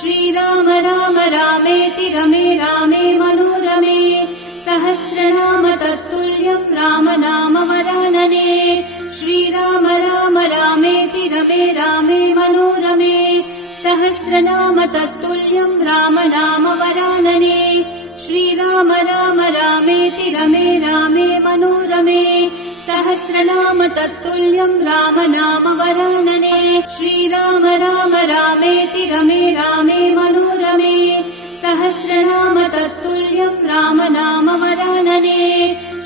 श्रीराम राम रामेति रमे रामे मनोरमे सहस्रनाम तत्तुल्यं राम नाम वरानने श्रीराम राम रामेति रमे रामे मनोरमे सहस्रनाम तत्तुल्यं राम नाम वरानने श्रीराम राम रामेति रमे रामे मनोरमे सहस्रनाम तत्तुल्यं राम नाम वरानने श्रीराम राम रामेति रमे रामे मनोरमे सहस्रनाम तत्तुल्यं राम नाम वरानने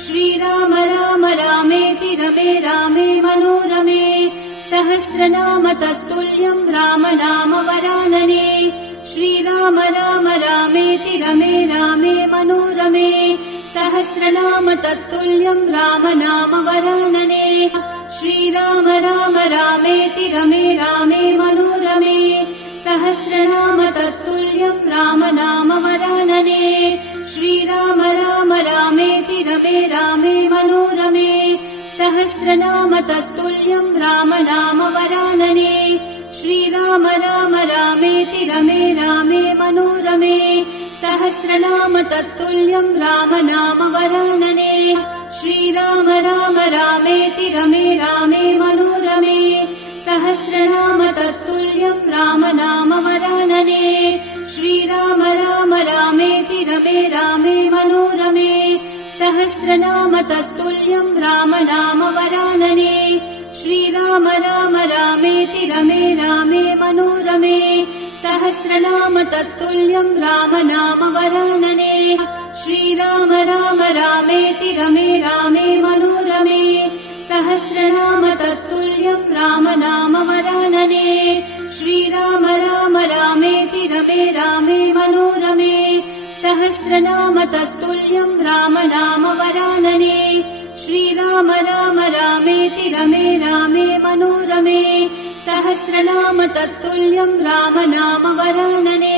श्रीराम राम रामेति रमे रामे मनोरमे सहस्रनाम तत्तुल्यं राम नाम वरानने श्रीराम राम रामेति रमे रामे मनोरमे सहस्रनाम तत्तुल्यं राम नाम वरानने श्रीराम राम रामेति रमे रामे मनोरमे सहस्रनाम तत्तुल्यं राम नाम वरानने श्रीराम राम रामेति रमे रामे मनोरमे सहस्रनाम तत्तुल्यं राम नाम वरानने श्रीराम राम रामेति रमे रामे मनोरमे सहस्रनाम तत्तुल्यं राम नाम वरानने श्रीराम राम रामेति रमे रामे मनोरमे सहस्रनाम तत्तुल्यं राम नाम वरानने श्रीराम राम रामेति रमे रामे मनोरमे सहस्रनाम तत्तुल्यं राम नाम वरानने श्रीराम राम रामेति रमे रामे मनोरमे सहस्रनाम तत्तुल्यं राम नाम वरानने श्रीराम राम रामेति रमे रामे मनोरमे सहस्रनाम तत्तुल्यं राम नाम वरानने श्रीराम राम रामेति रमे रामे मनोरमे सहस्रनाम तत्तुल्यं राम नाम वरानने श्रीराम राम रामेति रमे रामे मनोरमे सहस्रनाम तत्तुल्यं राम नाम वरानने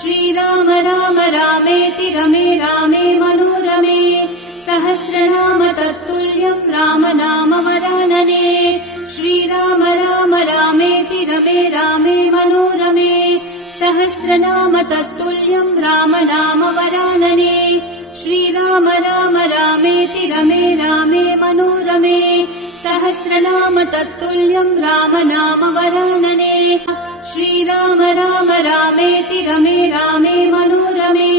श्रीराम राम रामेति रमे रामे मनोरमे सहस्रनाम तत्तुल्यं राम नाम वरानने श्रीराम राम रामेति रमे रामे मनोरमे सहस्रनाम तत्तुल्यं राम नाम वरानने श्रीराम राम रामेति रमे रामे मनोरमे सहस्रनाम तत्तुल्यं राम नाम वरानने श्रीराम राम रामेति रमे रामे मनोरमे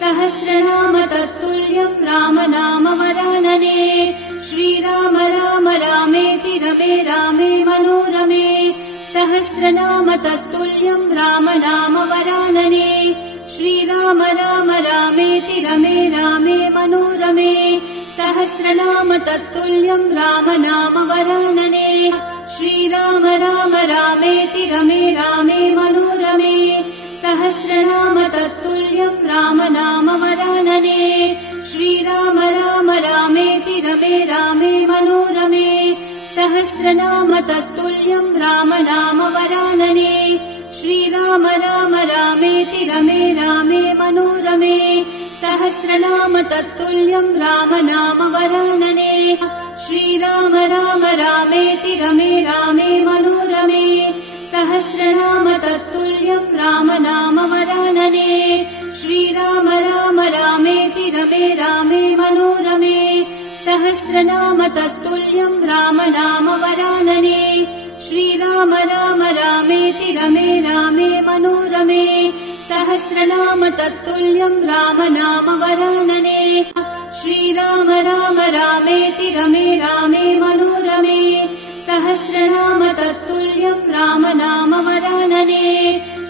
सहस्रनाम तत्तुल्यं राम नाम वरानने श्रीराम राम रामेति रमे रामे मनोरमे सहस्रनाम तत्तुल्यं राम नाम वरानने श्रीराम राम रामेति रमे रामे मनोरमे सहस्रनाम तत्तुल्यं राम नाम वरानने श्रीराम राम रामेति रमे रामे मनोरमे सहस्रनाम तत्तुल्यं राम नाम वरानने श्रीराम राम रामेति रमे रामे मनोरमे सहस्रनाम तत्तुल्यं राम नाम वरानने श्रीराम राम रामेति रमे रामे मनोरमे सहस्रनाम तत्तुल्यं राम नाम वरानने श्रीराम राम रामेति रमे रामे मनोरमे सहस्रनाम तत्तुल्यं राम नाम वरानने श्रीराम राम रामेति रमे रामे मनोरमे सहस्रनाम तत्तुल्यं राम नाम वरानने श्रीराम राम रामेति रमे रामे मनोरमे सहस्रनाम तत्तुल्यं राम नाम वरानने श्रीराम राम रामेति रमे रामे मनोरमे सहस्रनाम तत्तुल्यं राम नाम वरानने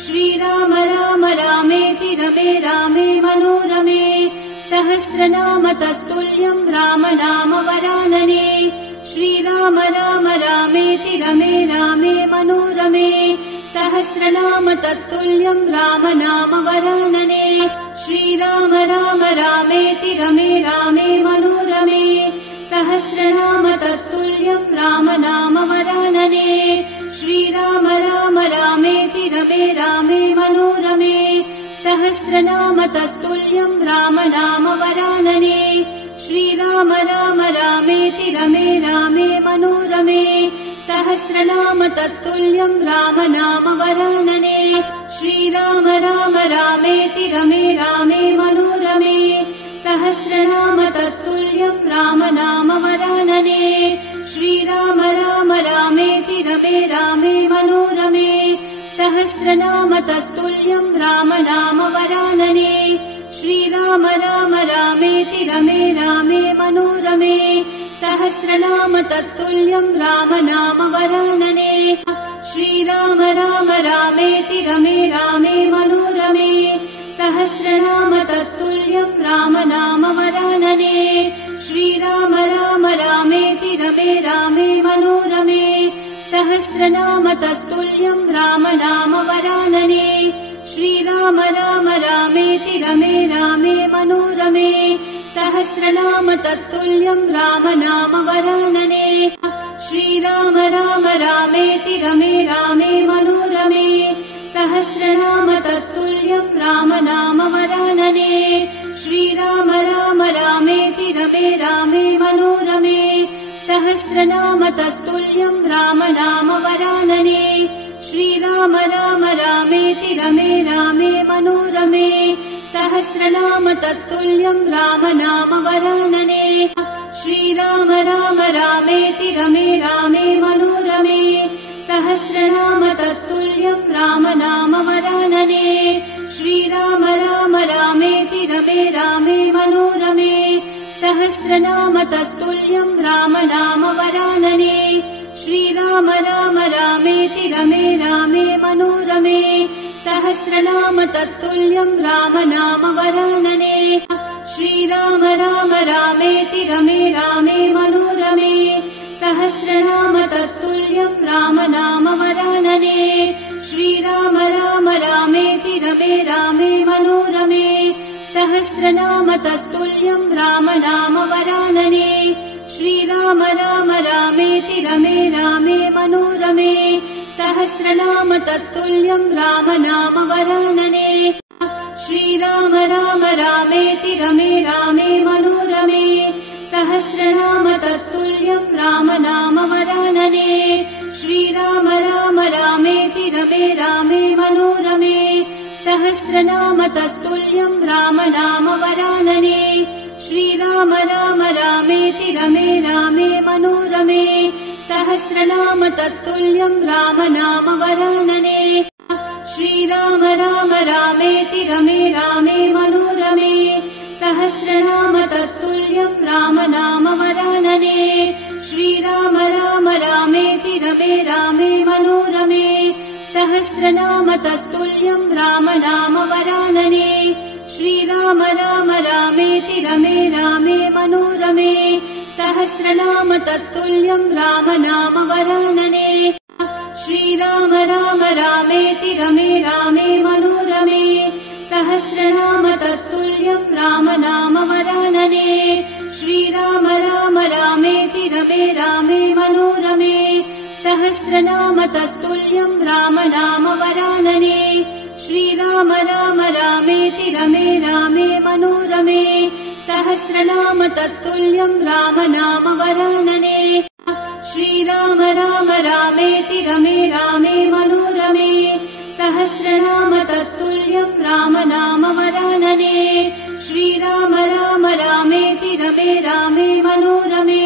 श्रीराम राम रामेति रमे रामे मनोरमे सहस्रनाम तत्तुल्यं राम नाम वरानने श्रीराम राम रामेति रमे रामे मनोरमे सहस्रनाम तत्तुल्यं राम नाम वरानने श्रीराम राम रामेति रमे रामे मनोरमे सहस्रनाम तत्तुल्यं राम नाम वरानने श्रीराम राम रामेति रमे रामे मनोरमे सहस्रनाम तत्तुल्यं राम नाम वरानने श्रीराम राम रामेति रमे रामे मनोरमे सहस्रनाम तत्तुल्यं राम नाम वरानने श्रीराम रामेति रमे रामे मनोरमे सहस्रनाम तत्तुल्यं राम नाम वरानने श्रीराम राम रामेति रमे रामे मनोरमे सहस्रनाम तत्तुल्यं राम नाम वरानने श्रीराम राम रामेति रमे रामे मनोरमे सहस्रनाम तत्तुल्यं राम नाम वरानने श्रीराम राम रामेति रमे रामे मनोरमे सहस्रनाम तत्तुल्यं राम नाम वरानने श्रीराम राम रामेति रमे रामे मनोरमे सहस्रनाम तत्तुल्यं राम नाम वरानने श्रीराम राम रामेति रमे रामे मनोरमे सहस्रनाम तत्तुल्यं राम नाम वरानने श्रीराम राम रामेति रमे रामे मनोरमे सहस्रनाम तत्तुल्यं राम नाम वरानने श्रीराम राम रामेति रमे रामे मनोरमे सहस्रनाम तत्तुल्यं राम नाम वरानने श्रीराम राम रामेति रमे रामे मनोरमे सहस्रनाम तत्तुल्यं राम नाम वरानने श्रीराम राम रामेति रमे रामे मनोरमे सहस्रनाम तत्तुल्यं राम नाम वरानने श्रीराम राम रामेति रमे रामे मनोरमे सहस्रनाम तत्तुल्यं राम नाम वरानने श्रीराम राम रामेति रमे रामे मनोरमे सहस्रनाम तत्तुल्यं राम नाम वरानने श्रीराम राम रामेति रमे रामे मनोरमे सहस्रनाम तत्तुल्यं राम नाम वरानने श्रीराम राम रामेति रमे रामे मनोरमे सहस्रनाम तत्तुल्यं राम नाम वरानने श्रीराम राम रामेति रमे रामे मनोरमे सहस्रनाम तत्तुल्यं राम नाम वरानने श्रीराम राम रामेति रमे रामे मनोरमे सहस्रनाम तत्तुल्यं राम नाम वरानने श्रीराम राम रामेति रमे रामे मनोरमे सहस्रनाम तत्तुल्यं राम नाम वरानने श्रीराम राम रामेति रमे रामे मनोरमे सहस्रनाम तत्तुल्यं राम नाम वरानने श्रीराम राम रामेति रमे रामे मनोरमे सहस्रनाम तत्तुल्यं राम नाम वरानने श्रीराम राम रामेति रमे रामे मनोरमे सहस्रनाम तत्तुल्यं राम नाम वरानने श्रीराम राम रामेति रमे रामे मनोरमे सहस्रनाम तत्तुल्यं राम नाम वरानने श्रीराम राम रामेति रमे रामे मनोरमे सहस्रनाम तत्तुल्यं राम नाम वरानने श्रीराम राम रामेति रमे रामे मनोरमे सहस्रनाम तत्तुल्यं राम नाम वरानने श्रीराम राम रामेति रमे रामे मनोरमे सहस्रनाम तत्तुल्यं राम नाम वरानने श्रीराम राम रामेति रमे रामे मनोरमे सहस्रनाम तत्तुल्यं राम नाम वरानने श्रीराम राम रामेति रमे रामे मनोरमे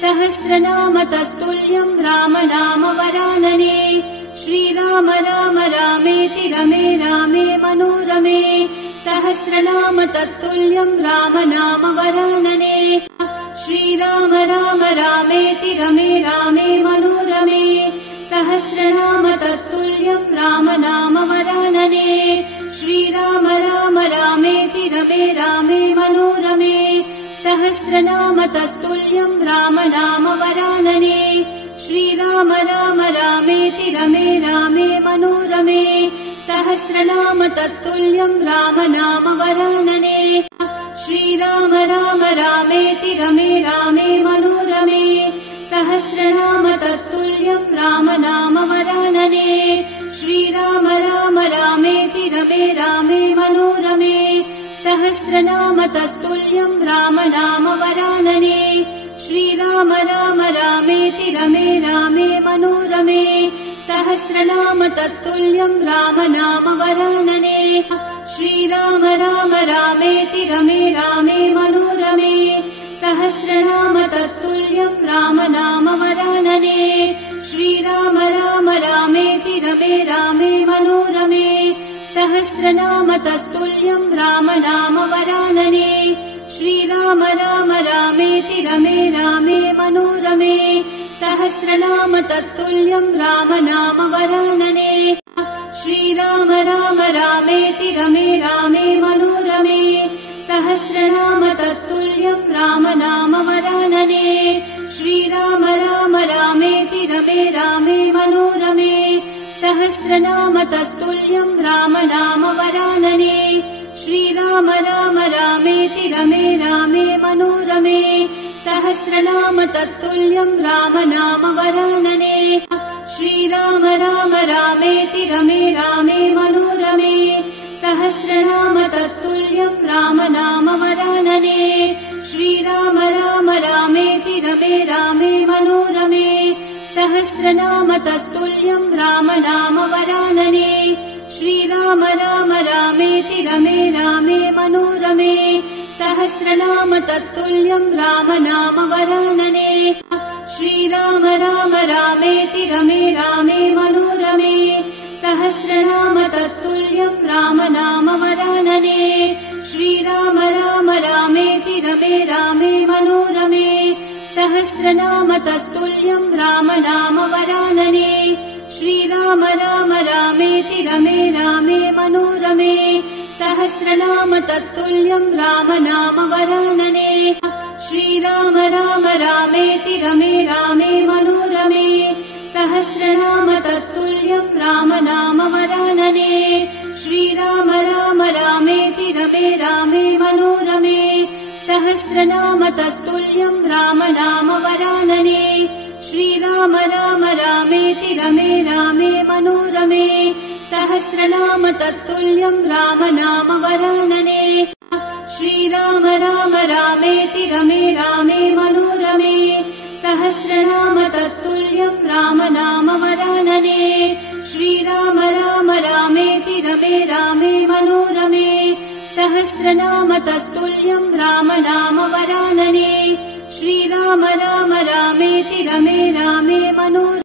सहस्रनाम तत्तुल्यं राम नाम वरानने श्रीराम राम रामेति रमे रामे मनोरमे सहस्रनाम तत्तुल्यं राम नाम वरानने श्रीराम राम रामेति रमे रामे मनोरमे सहस्रनाम तत्तुल्यं राम नाम वरानने श्रीराम राम रामेति रमे रामे मनोरमे सहस्रनाम तत्तुल्यं राम नाम वरानने श्रीराम राम रामेति रमे रामे मनोरमे सहस्रनाम तत्तुल्यं राम नाम वरानने श्रीराम राम रामेति रमे रामे मनोरमे सहस्रनाम तत्तुल्यं राम नाम वरानने श्रीराम राम रामेति रमे रामे मनोरमे सहस्रनाम तत्तुल्यं राम नाम वरानने श्रीराम राम रामेति रमे रामे मनोरमे सहस्रनाम तत्तुल्यं राम नाम वरानने श्रीराम राम रामेति रमे रामे मनोरमे सहस्रनाम तत्तुल्यं राम नाम वरानने श्रीराम राम रामेति रमे रामे मनोरमे सहस्रनाम तत्तुल्यं राम नाम वरानने श्रीराम राम रामेति रमे रामे मनोरमे सहस्रनाम तत्तुल्यं राम नाम वरानने श्रीराम राम रामेति रमे रामे मनोरमे सहस्रनाम तत्तुल्यं राम नाम वरानने श्रीराम राम रामेति रमे रामे मनोरमे सहस्रनाम तत्तुल्यं राम नाम वरानने श्रीराम राम रामेति रमे रामे मनोरमे सहस्रनाम तत्तुल्यं राम नाम वरानने श्रीराम राम रामेति रमे रामे मनोरमे सहस्रनाम तत्तुल्यं राम नाम वरानने श्रीराम राम रामेति रमे रामे मनोरमे सहस्रनाम तत्तुल्यं राम नाम वरानने श्रीराम राम रामेति रमे रामे मनोरमे सहस्रनाम तत्तुल्यं राम नाम वरानने श्रीराम राम रामेति रमे रामे मनोरमे सहस्रनाम तत्तुल्यं राम नाम वरानने श्रीराम राम रामेति रमे रामे मनोरमे सहस्रनाम तत्तुल्यं राम नाम वरानने श्रीराम राम रामेति रमे रामे मनोरमे सहस्रनाम तत्तुल्यं राम नाम वरानने श्रीराम राम रामेति रमे रामे मनोरमे सहस्रनाम तत्तुल्यं राम नाम वरानने श्रीराम राम रामेति रमे रामे मनोरमे सहस्रनाम तत्तुल्यं राम नाम वरानने श्रीराम राम रामेति रमे रामे मनोरमे सहस्रनाम तत्तुल्यं राम नाम वरानने श्रीराम राम रामेति रमे रामे मनोरमे सहस्रनाम तत्तुल्यं राम नाम वरानने श्रीराम राम रामेति रमे रामे मनोरमे सहस्रनाम तत्तुल्यं राम नाम वरानने श्रीराम राम रामेति रमे रामे मनोरमे